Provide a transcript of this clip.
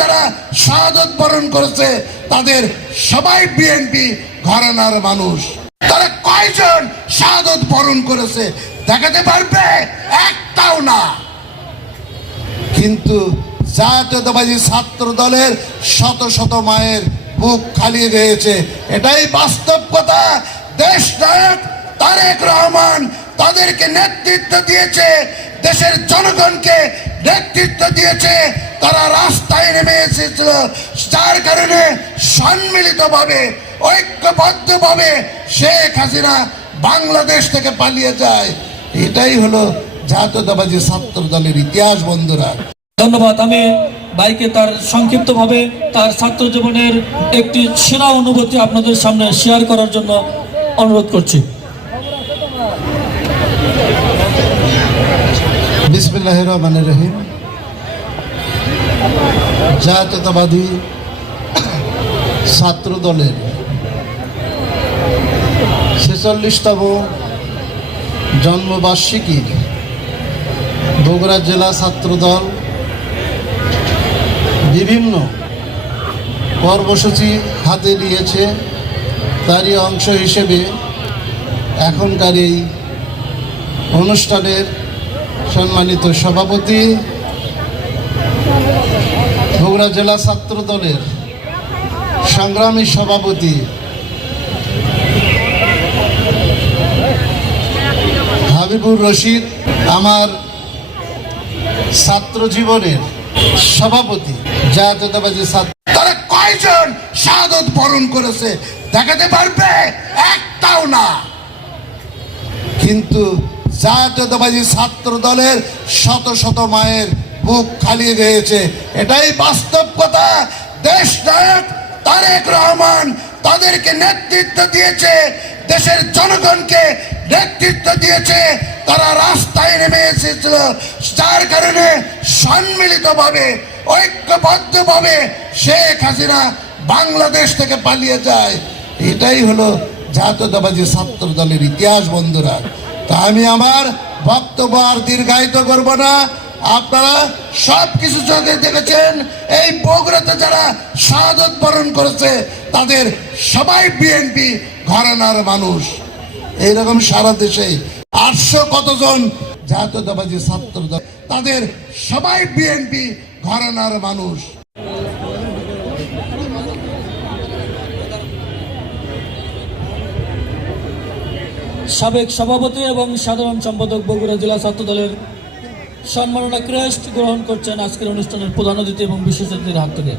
যারা শাহাদত বরণ করেছে তাদের সবাই বিএনপি ঘরানার মানুষ তারা কয়জন শাহাদত বরণ করেছে দেখাতে পারবে একটাও না কিন্তু জাতীয়তাবাদী ছাত্র দলের শত শত মায়ের বুক খালি রয়েছে এটাই বাস্তব কথা দেশ নায়ক তারেক রহমান তাদেরকে নেতৃত্ব দিয়েছে দেশের জনগণকে নেতৃত্ব দিয়েছে তারা রাস্তায় নেমে এসেছিল যার কারণে সম্মিলিতভাবে ঐক্যবদ্ধভাবে শেখ হাসিনা বাংলাদেশ থেকে পালিয়ে যায় এটাই হলো জাতীয়তাবাদী ছাত্র দলের ইতিহাস বন্ধুরা ধন্যবাদ আমি ভাইকে তার সংক্ষিপ্তভাবে তার ছাত্র জীবনের একটি সেরা অনুভূতি আপনাদের সামনে শেয়ার করার জন্য অনুরোধ করছি বিসমিল্লাহ রহমান রহিম জাতীয়তাবাদী ছাত্র দলের ছেচল্লিশতম জন্মবার্ষিকী বগুড়া জেলা ছাত্র দল বিভিন্ন কর্মসূচি হাতে নিয়েছে তারই অংশ হিসেবে এখনকার এই অনুষ্ঠানের সম্মানিত সভাপতি বগুড়া জেলা ছাত্র দলের সংগ্রামী সভাপতি হাবিবুর রশিদ আমার ছাত্র জীবনের সভাপতি জাতীয়তাবাদী ছাত্র তারা কয়জন স্বাগত বরণ করেছে দেখাতে পারবে একটাও না কিন্তু জাতীয়তাবাদী ছাত্র দলের শত শত মায়ের বুক খালি রয়েছে এটাই বাস্তব কথা দেশ নায়ক তারেক রহমান তাদেরকে নেতৃত্ব দিয়েছে দেশের জনগণকে নেতৃত্ব দিয়েছে তারা রাস্তায় নেমে এসেছিল যার কারণে সম্মিলিতভাবে ঐক্যবদ্ধভাবে শেখ হাসিনা বাংলাদেশ থেকে পালিয়ে যায় এটাই হলো জাতীয়তাবাদী ছাত্র দলের ইতিহাস বন্ধুরা তা আমি আমার বক্তব্য আর দীর্ঘায়িত করবো না আপনারা সব কিছু চোখে দেখেছেন এই বগুড়াতে যারা শাহাদত বরণ করেছে তাদের সবাই বিএনপি ঘরানার মানুষ এইরকম সারা দেশে আটশো কতজন জাতীয়তাবাদী ছাত্র দল তাদের সবাই বিএনপি ঘরানার মানুষ সাবেক সভাপতি এবং সাধারণ সম্পাদক বগুড়া জেলা ছাত্র দলের সম্মাননা ক্রেস্ট গ্রহণ করছেন আজকের অনুষ্ঠানের প্রধান অতিথি এবং বিশেষ অতিথির হাত থেকে